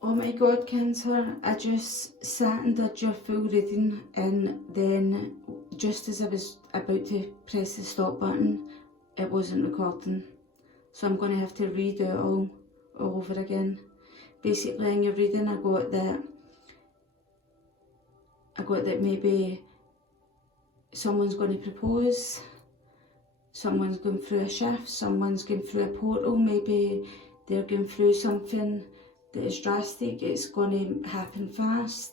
Oh my God, Cancer, I just sat and did your full reading, and then just as I was about to press the stop button, it wasn't recording. So I'm going to have to redo it all over again. Basically in your reading I got that maybe someone's going to propose, someone's going through a shift, someone's going through a portal, maybe they're going through something that is drastic, it's going to happen fast,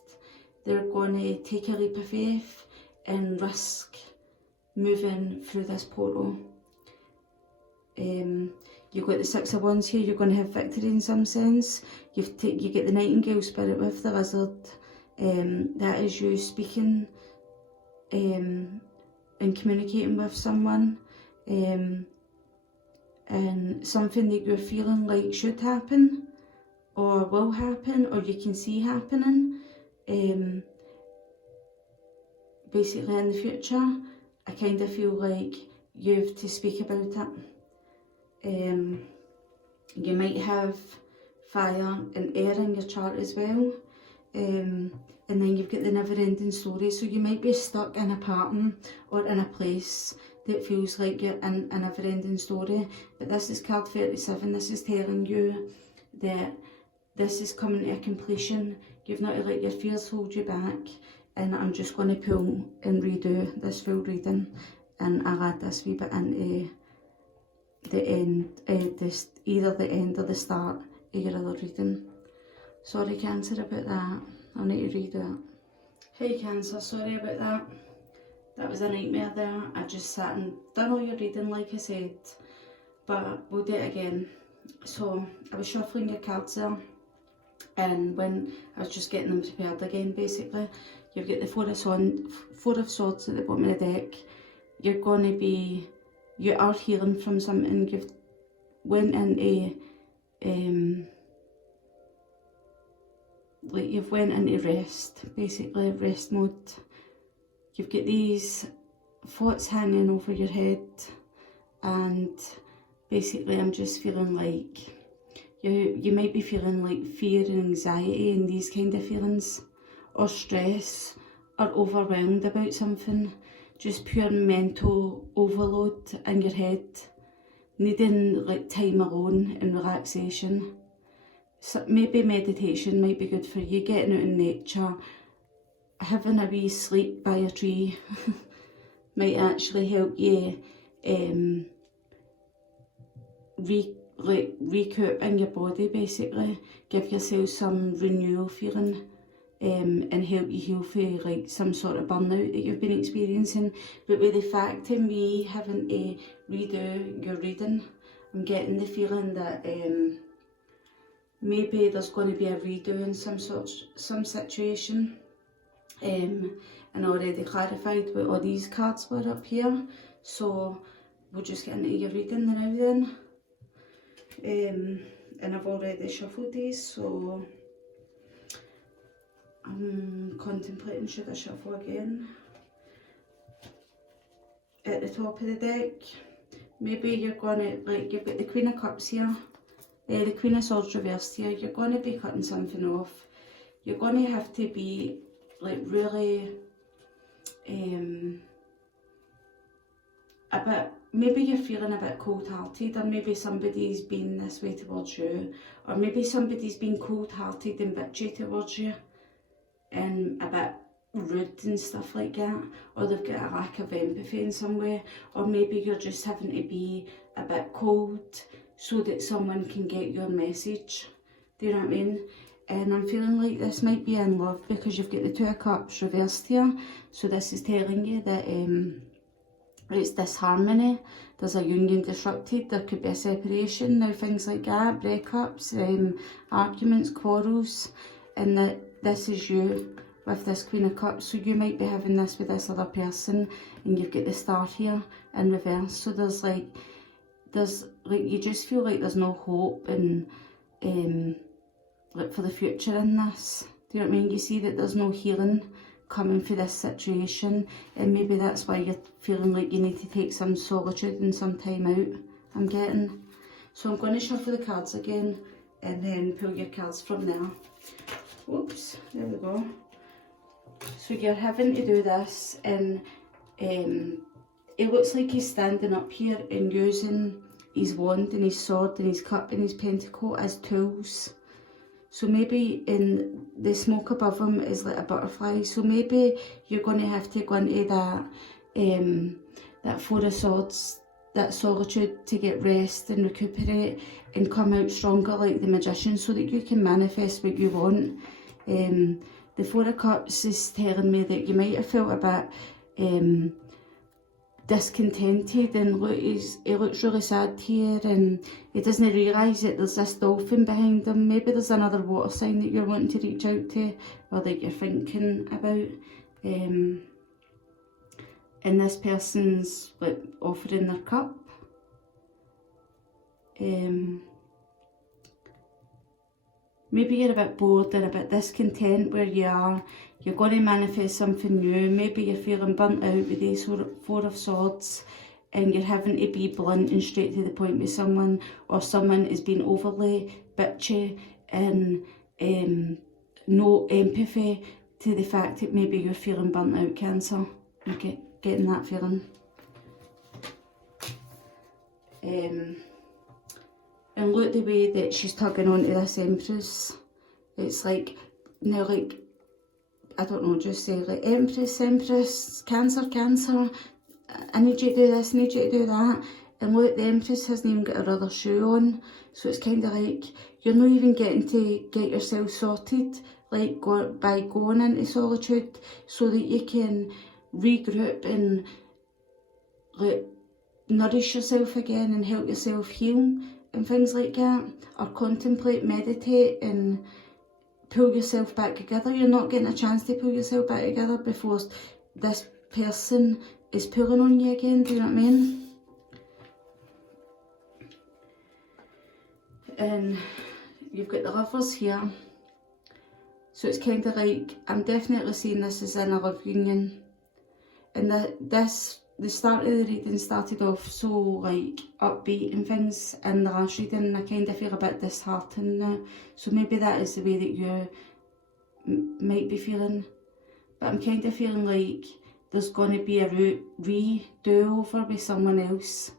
they're going to take a leap of faith and risk moving through this portal. You've got the Six of Wands here, you're going to have victory in some sense. You get the Nightingale spirit with the lizard. That is you speaking and communicating with someone, and something that you're feeling like should happen or will happen or you can see happening. Basically in the future, I kind of feel like you have to speak about it. You might have fire and air in your chart as well, and then you've got the never-ending story, so you might be stuck in a pattern or in a place that feels like you're in a never-ending story. But this is card 37, this is telling you that this is coming to a completion. You've not to let your fears hold you back, and I'm just going to pull and redo this full reading, and I'll add this wee bit into the end, either the end or the start of your other reading. Sorry Cancer about that, I'll need to redo it. Hey Cancer, sorry about that. That was a nightmare there. I just sat and done all your reading like I said, but we'll do it again. So I was shuffling your cards there, and when I was just getting them prepared again, basically, you've got the Four of Swords at the bottom of the deck. You are healing from something. You've went into you've went into rest, basically rest mode. You've got these thoughts hanging over your head, and basically I'm just feeling like you might be feeling like fear and anxiety and these kind of feelings, or stress, or overwhelmed about something. Just pure mental overload in your head, needing like time alone and relaxation. So maybe meditation might be good for you, getting out in nature, having a wee sleep by a tree might actually help you recoup in your body, basically, give yourself some renewal feeling. And help you heal for like some sort of burnout that you've been experiencing. But with the fact of me having to redo your reading, I'm getting the feeling that maybe there's going to be a redo in some situation. And already clarified what all these cards were up here, so we'll just get into your reading now then. And I've already shuffled these, so I'm contemplating should I shuffle again. At the top of the deck, maybe you're going to, like, you've got the Queen of Cups here, the Queen of Swords reversed here. You're going to be cutting something off. You're going to have to be like really a bit, maybe you're feeling a bit cold-hearted, or maybe somebody's been this way towards you, or maybe somebody's been cold-hearted and bitchy towards you and a bit rude and stuff like that, or they've got a lack of empathy in some way, or maybe you're just having to be a bit cold so that someone can get your message. Do you know what I mean? And I'm feeling like this might be in love, because you've got the Two of Cups reversed here, so this is telling you that it's disharmony, there's a union disrupted, there could be a separation now, things like that, breakups, arguments, quarrels, and that this is you with this Queen of Cups. So you might be having this with this other person, and you've got the Star here in reverse, so there's like you just feel like there's no hope and like for the future in this. Do you know what I mean? You see that there's no healing coming for this situation, and maybe that's why you're feeling like you need to take some solitude and some time out, I'm getting. So I'm going to shuffle the cards again and then pull your cards from there. Oops, there we go. So you're having to do this, and it looks like he's standing up here and using his wand and his sword and his cup and his pentacle as tools. So maybe in the smoke above him is like a butterfly. So maybe you're going to have to go into that Four of Swords, that solitude, to get rest and recuperate and come out stronger like the Magician, so that you can manifest what you want. The Four of Cups is telling me that you might have felt a bit discontented, and look, he looks really sad here, and he doesn't realise that there's this dolphin behind him. Maybe there's another water sign that you're wanting to reach out to, or that you're thinking about. And this person's like offering their cup. Maybe you're a bit bored and a bit discontent where you are. You're going to manifest something new. Maybe you're feeling burnt out with these Four of Swords, and you're having to be blunt and straight to the point with someone, or someone is being overly bitchy and no empathy to the fact that maybe you're feeling burnt out, Cancer. You're getting that feeling. And look the way that she's tugging onto this Empress. It's like, now like, I don't know, just say like, Empress, Cancer, I need you to do this, I need you to do that. And look, the Empress hasn't even got her other shoe on. So it's kind of like, you're not even getting to get yourself sorted, like by going into solitude, so that you can regroup and like nourish yourself again and help yourself heal and things like that, or contemplate, meditate and pull yourself back together. You're not getting a chance to pull yourself back together before this person is pulling on you again, do you know what I mean? And you've got the Lovers here. So it's kind of like, I'm definitely seeing this as in a love union. And the start of the reading started off so like upbeat and things in the last reading, and I kind of feel a bit disheartened now. So maybe that is the way that you might be feeling. But I'm kind of feeling like there's going to be a redo-over with someone else.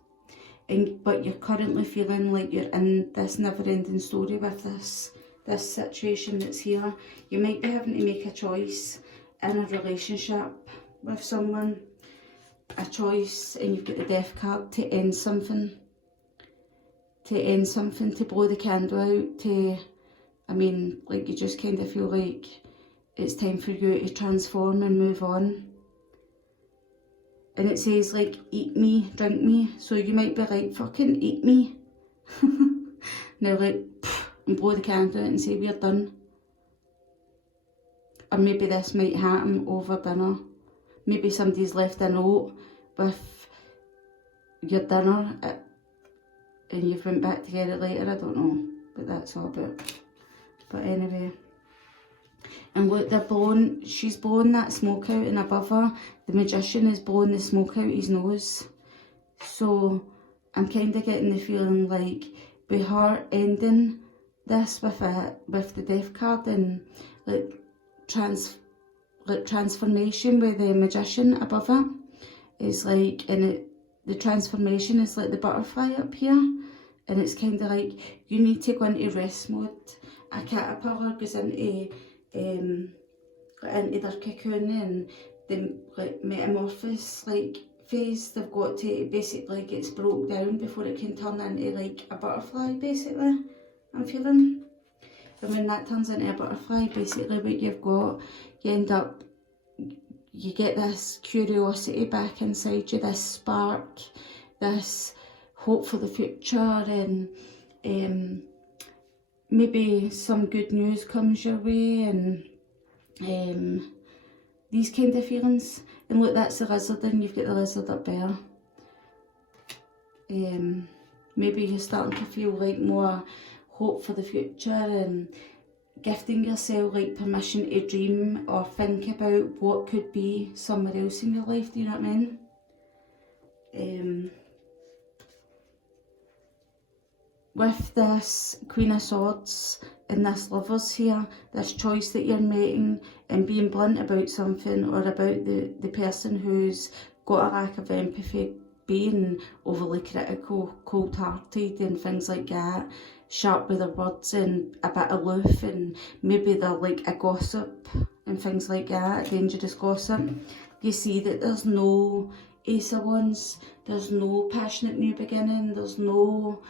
But you're currently feeling like you're in this never-ending story with this situation that's here. You might be having to make a choice in a relationship with someone. A choice, and you've got the Death card, to end something. To blow the candle out, I mean, like, you just kind of feel like it's time for you to transform and move on. And it says like, eat me, drink me, so you might be like, fucking eat me. Now like, and blow the candle out and say, we're done. Or maybe this might happen over dinner. Maybe somebody's left a note with your dinner and you've went back to get it later, I don't know, but that's all about. But anyway, and look, she's blowing that smoke out, and above her, the Magician is blowing the smoke out his nose. So I'm kind of getting the feeling like, with her ending this with the Death card, and like transformation with the Magician above it is like, and the transformation is like the butterfly up here, and it's kind of like, you need to go into rest mode. A caterpillar goes into their cocoon, and the like metamorphosis like phase, they've got to basically gets broke down before it can turn into like a butterfly, basically, I'm feeling. And when that turns into a butterfly, basically what you've got, you get this curiosity back inside you, this spark, this hope for the future, and maybe some good news comes your way, and these kind of feelings. And look, that's the lizard, and you've got the lizard up there. Maybe you're starting to feel like more hope for the future, and gifting yourself like permission to dream or think about what could be somewhere else in your life, do you know what I mean? with this Queen of Swords and this Lovers here, this choice that you're making and being blunt about something, or about the person who's got a lack of empathy, being overly critical, cold-hearted and things like that, sharp with their words and a bit aloof, and maybe they're like a gossip and things like that, dangerous gossip. You see that there's no Ace of Wands, there's no passionate new beginning, there's no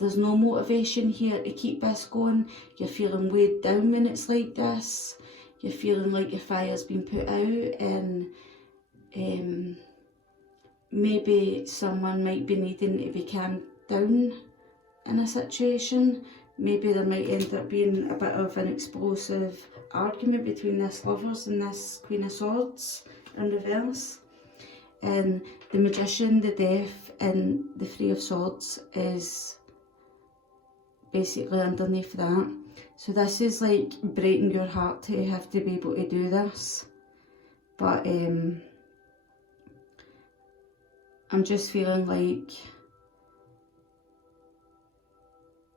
motivation here to keep this going. You're feeling weighed down when it's like this. You're feeling like your fire's been put out, and maybe someone might be needing to be calmed down in a situation. Maybe there might end up being a bit of an explosive argument between this Lovers and this Queen of Swords in reverse. And the Magician, the Death and the Three of Swords is basically underneath that. So this is like breaking your heart to have to be able to do this. But I'm just feeling like,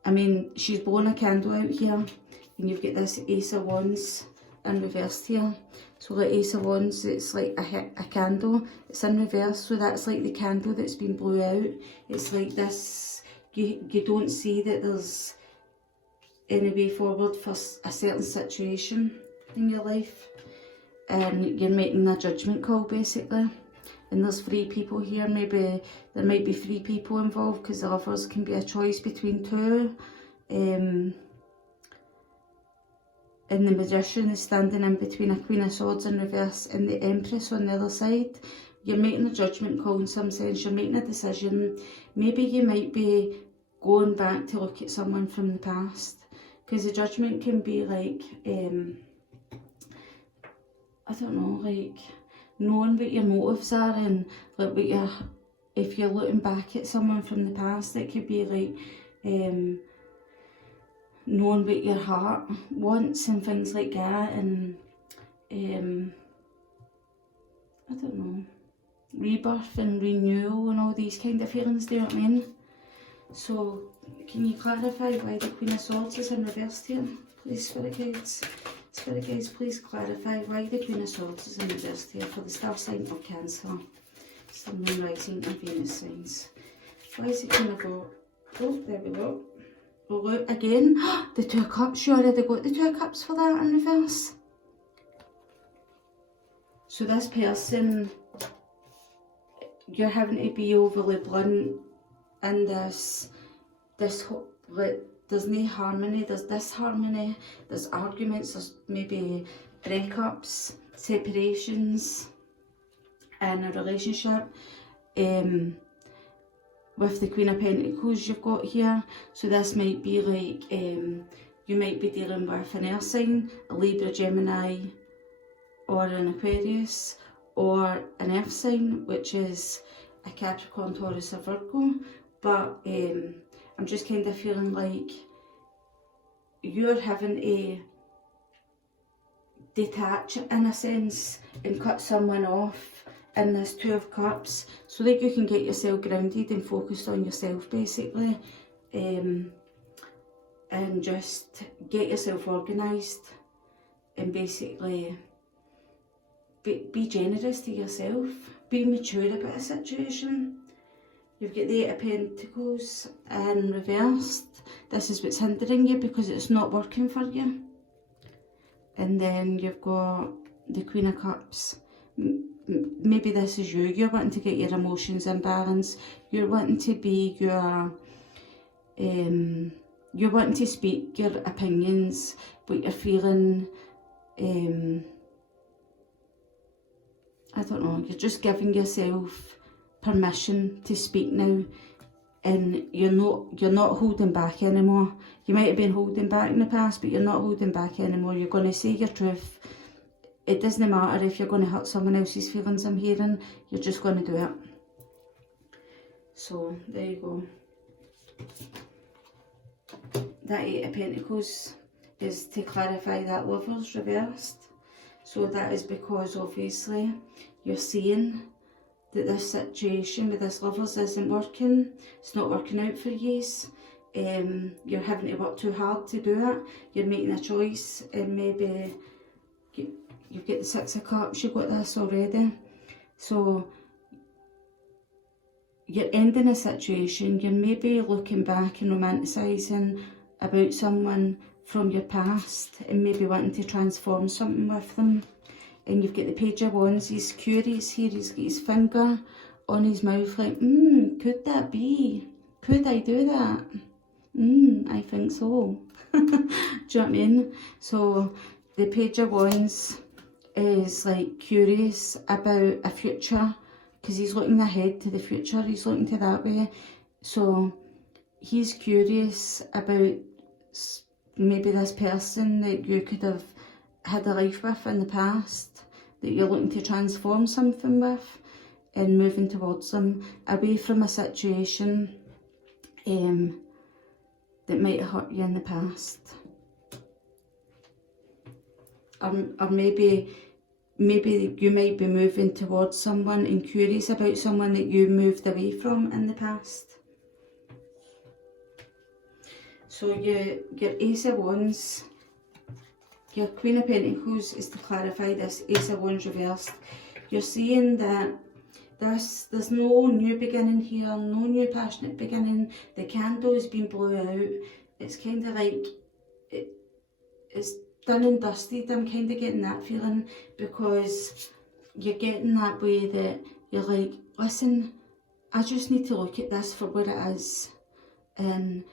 I mean, she's blown a candle out here, and you've got this Ace of Wands in reverse here. So like Ace of Wands, it's like a candle, it's in reverse, so that's like the candle that's been blew out. It's like this, you don't see that there's any way forward for a certain situation in your life, and you're making a judgment call basically. And there's 3 people here, maybe there might be 3 people involved, because the Lovers can be a choice between 2. And the Magician is standing in between a Queen of Swords in reverse and the Empress on the other side. You're making a judgment call in some sense, you're making a decision. Maybe you might be going back to look at someone from the past, because the judgment can be like, I don't know, like knowing what your motives are, and like what if you're looking back at someone from the past, it could be like knowing what your heart wants and things like that, and I don't know, rebirth and renewal and all these kind of feelings, do you know what I mean? So can you clarify why the Queen of Swords is in reverse here, please, Spirit Guides? Spirit Guides, please clarify why the Queen of Swords is in reverse here for the star sign of Cancer, Sun, Moon, Rising and Venus signs. Why is it going to go? Oh, there we go. Oh, look, again, the 2 of Cups. You already got the 2 of Cups for that in reverse. So this person, you're having to be overly blunt in this like, there's no harmony, there's disharmony, there's arguments, there's maybe breakups, separations in a relationship. With the Queen of Pentacles you've got here, so this might be like, you might be dealing with an air sign, a Libra, Gemini or an Aquarius, or an earth sign, which is a Capricorn, Taurus or Virgo. But I'm just kind of feeling like you're having to detach in a sense and cut someone off in this 2 of Cups, so that you can get yourself grounded and focused on yourself basically, and just get yourself organised and basically be generous to yourself, be mature about a situation. You've got the 8 of Pentacles in reversed. This is what's hindering you because it's not working for you. And then you've got the Queen of Cups. Maybe this is you. You're wanting to get your emotions in balance. You're wanting to be your... you're wanting to speak your opinions, what you're feeling. I don't know. You're just giving yourself permission to speak now, and you're not holding back anymore. You might have been holding back in the past, but you're not holding back anymore. You're going to say your truth. It doesn't matter if you're going to hurt someone else's feelings, I'm hearing. You're just going to do it. So there you go. That 8 of Pentacles is to clarify that Lovers reversed. So that is because obviously you're seeing that this situation with this lovers isn't working. It's not working out for yous. You're having to work too hard to do it. You're making a choice, and maybe you've got the Six of Cups, you've got this already. So you're ending a situation, you're maybe looking back and romanticising about someone from your past and maybe wanting to transform something with them. And you've got the Page of Wands, he's curious here, he's got his finger on his mouth like, could that be? Could I do that? I think so. Do you know what I mean? So the Page of Wands is like curious about a future, because he's looking ahead to the future, he's looking to that way. So he's curious about maybe this person that you could have had a life with in the past, that you're looking to transform something with and moving towards them, away from a situation that might have hurt you in the past. Or maybe you might be moving towards someone and curious about someone that you moved away from in the past. So your Ace of Wands, your Queen of Pentacles is to clarify this Ace of Wands reversed. You're seeing that there's no new beginning here, no new passionate beginning. The candle has been blown out. It's kind of like it's done and dusted. I'm kind of getting that feeling, because you're getting that way that you're like, listen, I just need to look at this for what it is, and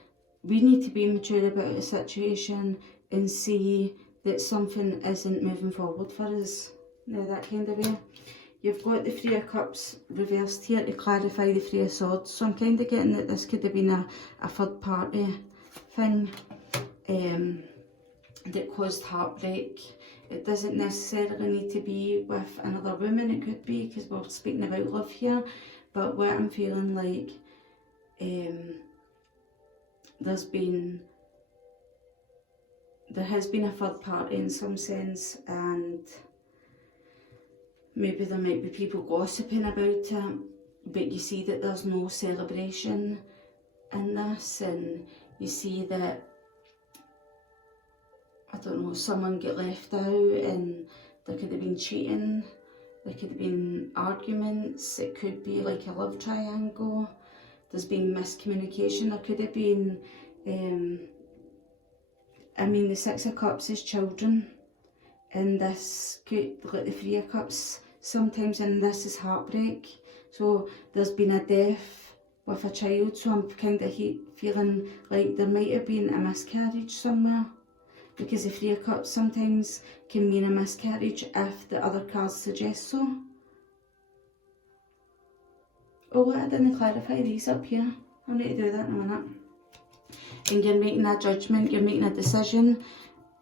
we need to be mature about the situation and see that something isn't moving forward for us. Now that kind of way. You've got the Three of Cups reversed here to clarify the Three of Swords. So I'm kind of getting that this could have been a third party thing that caused heartbreak. It doesn't necessarily need to be with another woman, it could be, because we're speaking about love here. But what I'm feeling like, there has been a third party in some sense, and maybe there might be people gossiping about it, but you see that there's no celebration in this, and you see that, I don't know, someone get left out, and there could have been cheating, there could have been arguments, it could be like a love triangle, there's been miscommunication, there could have been, I mean, the Six of Cups is children, and this could, like the Three of Cups sometimes, and this is heartbreak. So there's been a death with a child, so I'm kind of feeling like there might have been a miscarriage somewhere, because the Three of Cups sometimes can mean a miscarriage if the other cards suggest so. Oh, I didn't clarify these up here. I need to do that in a minute. And you're making a judgment, you're making a decision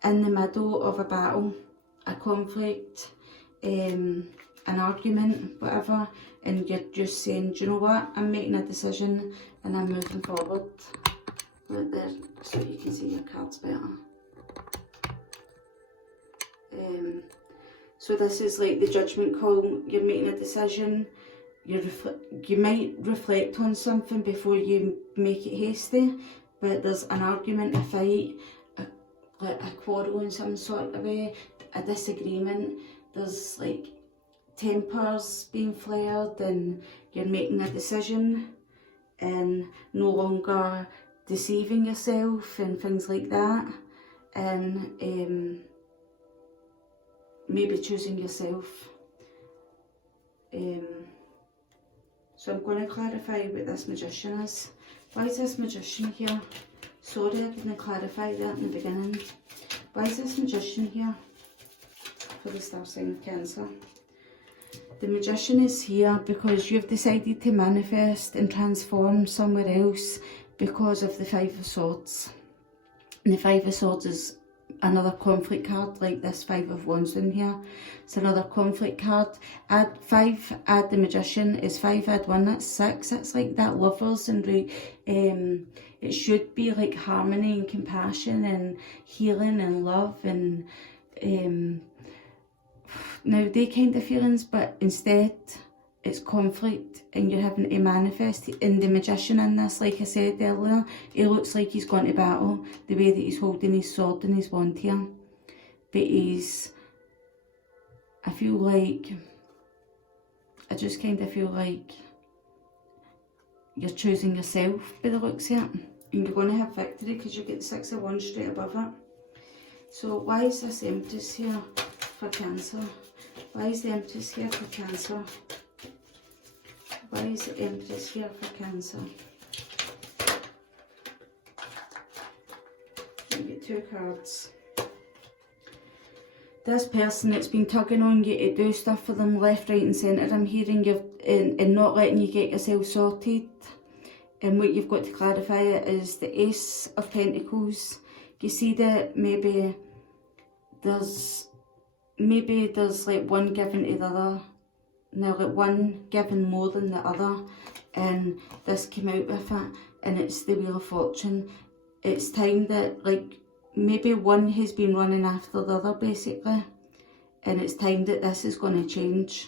in the middle of a battle, a conflict, an argument, whatever, and you're just saying, do you know what, I'm making a decision and I'm moving forward. Right there, so you can see your cards better. So this is like the judgment call, you're making a decision, you might reflect on something before you make it hasty, but there's an argument, a fight, a quarrel in some sort of way, a disagreement, there's like tempers being flared, and you're making a decision and no longer deceiving yourself and things like that, and maybe choosing yourself. So I'm going to clarify what this Magician is. Why is this Magician here? Sorry, I didn't clarify that in the beginning. Why is this Magician here for the star sign of Cancer? The Magician is here because you've decided to manifest and transform somewhere else because of the Five of Swords. And the Five of Swords is another conflict card, like this Five of Wands in here. It's another conflict card. Add 5, add the Magician is 5, add 1, that's 6. It's like that lovers, and it should be like harmony and compassion and healing and love and now they kind of feelings, but instead it's conflict and you're having to manifest. And the magician in this, like I said earlier, he looks like he's going to battle, the way that he's holding his sword and his wand here. But I just kind of feel like you're choosing yourself by the looks of it. And you're going to have victory because you get the 6 of Wands straight above it. So why is this Empress here for Cancer? Why is the Empress here for Cancer? Why is the Empress here for Cancer? You get 2 cards. This person that's been tugging on you to do stuff for them left, right and centre, I'm hearing you and not letting you get yourself sorted. And what you've got to clarify is the Ace of Pentacles. You see that maybe there's like one giving to the other. Now, like one giving more than the other, and this came out with it, and it's the Wheel of Fortune. It's time that, like, maybe one has been running after the other, basically, and it's time that this is going to change.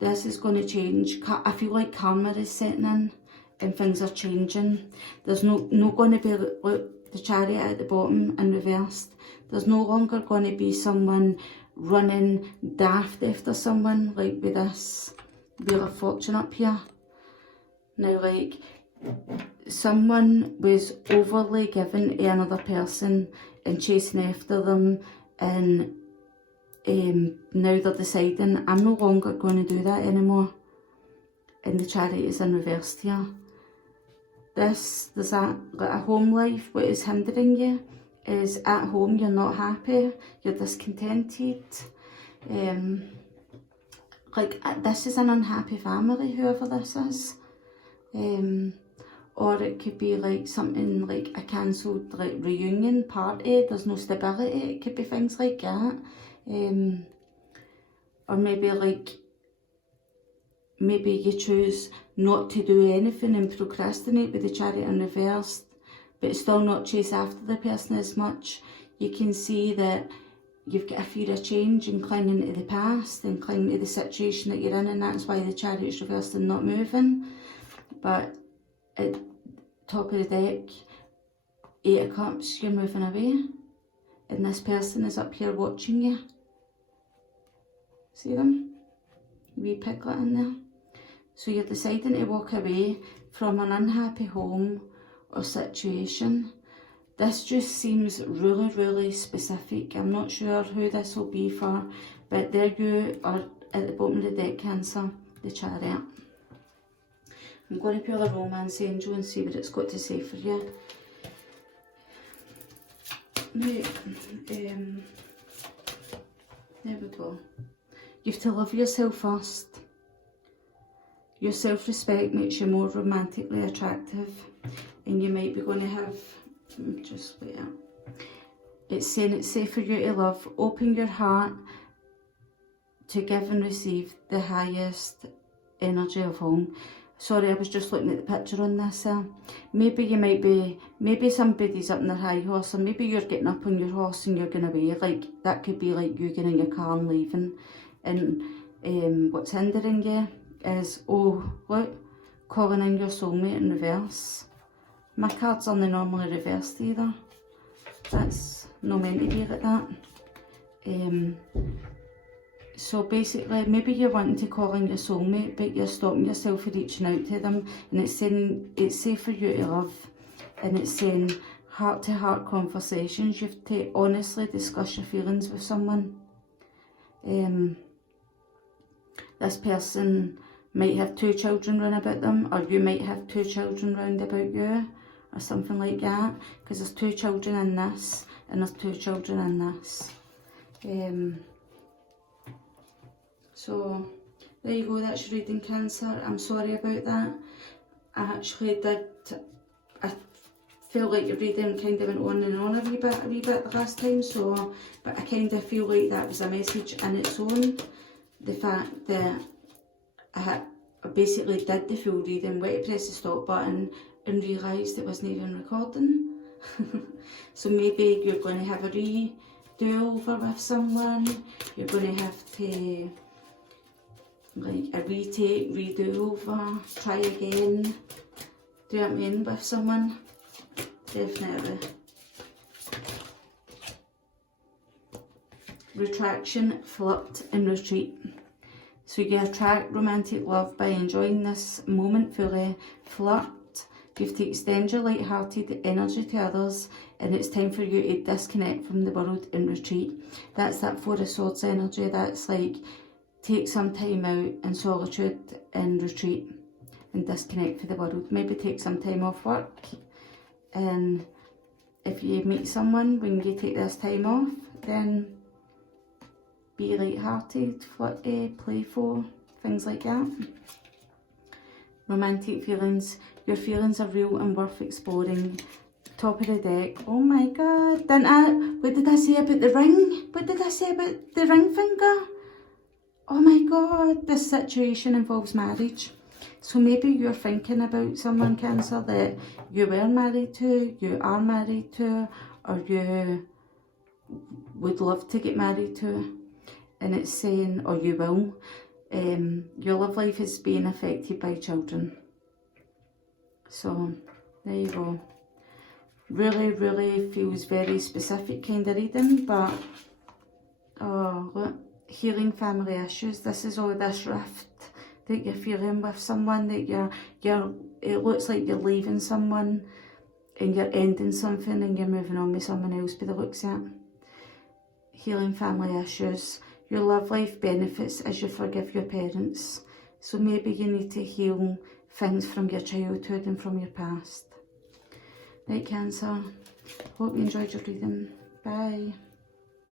This is going to change. I feel like karma is setting in, and things are changing. There's no going to be, look, the Chariot at the bottom in reversed. There's no longer going to be someone running daft after someone, like with this Wheel of Fortune up here. Now, like, someone was overly given to another person and chasing after them, and now they're deciding, I'm no longer going to do that anymore. And the Chariot is in reverse here. There's a home life, what is hindering you is at home you're not happy, you're discontented. This is an unhappy family, whoever this is. Or it could be like something like a cancelled like reunion party, there's no stability, it could be things like that. Or maybe you choose not to do anything and procrastinate with the Chariot in reverse, but still not chase after the person as much. You can see that you've got a fear of change and clinging to the past and clinging to the situation that you're in, and that's why the Chariot's reversed and not moving. But at top of the deck, 8 of Cups, you're moving away, and this person is up here watching you. See them? Wee piglet in there. So you're deciding to walk away from an unhappy home or situation. This just seems really, really specific. I'm not sure who this will be for, but there you are at the bottom of the deck, Cancer, the Chariot. I'm going to pull a Romance Angel and see what it's got to say for you. Right, there we go. You have to love yourself first. Your self-respect makes you more romantically attractive, and you might be going to have, just wait out. It's saying it's safe for you to love. Open your heart to give and receive the highest energy of all. Sorry, I was just looking at the picture on this. Maybe somebody's up in their high horse, or maybe you're getting up on your horse and you're going away. Like, that could be like you getting in your car and leaving. And what's hindering you is, oh, look, calling in your soulmate in reverse. My cards aren't normally reversed either. That's not meant to be like that. So basically, maybe you're wanting to call in your soulmate, but you're stopping yourself from reaching out to them. And it's saying it's safe for you to love. And it's saying heart-to-heart conversations. You have to honestly discuss your feelings with someone. This person might have 2 children round about them, or you might have 2 children round about you, or something like that, because there's 2 children in this, and there's 2 children in this. So there you go, that's your reading, Cancer. I'm sorry about that. I feel like your reading kind of went on and on a wee bit last time, so, but I kind of feel like that was a message in its own. The fact that I basically did the full reading, went to press the stop button and realised it wasn't even recording. So maybe you're going to have a do-over with someone, you're going to have to like a retake, redo over, try again. Do you know what I mean? With someone, definitely. Retraction, flirt and retreat. So you attract romantic love by enjoying this moment fully. Flirt, you have to extend your light-hearted energy to others, and it's time for you to disconnect from the world and retreat. That's that Four of Swords energy. That's like, take some time out in solitude and retreat and disconnect from the world. Maybe take some time off work, and if you meet someone when you take this time off, then be light-hearted, flirty, playful, things like that. Romantic feelings. Your feelings are real and worth exploring. Top of the deck. Oh my god. What did I say about the ring? What did I say about the ring finger? Oh my god. This situation involves marriage. So maybe you're thinking about someone, Cancer, that you were married to, you are married to, or you would love to get married to. And it's saying, or you will, your love life is being affected by children. So, there you go. Really, really feels very specific kind of reading, but, oh, look, healing family issues. This is all this rift that you're feeling with someone, that it looks like you're leaving someone, and you're ending something, and you're moving on with someone else by the looks of it. Healing family issues. Your love life benefits as you forgive your parents. So maybe you need to heal things from your childhood and from your past. Right, Cancer. Hope you enjoyed your reading. Bye.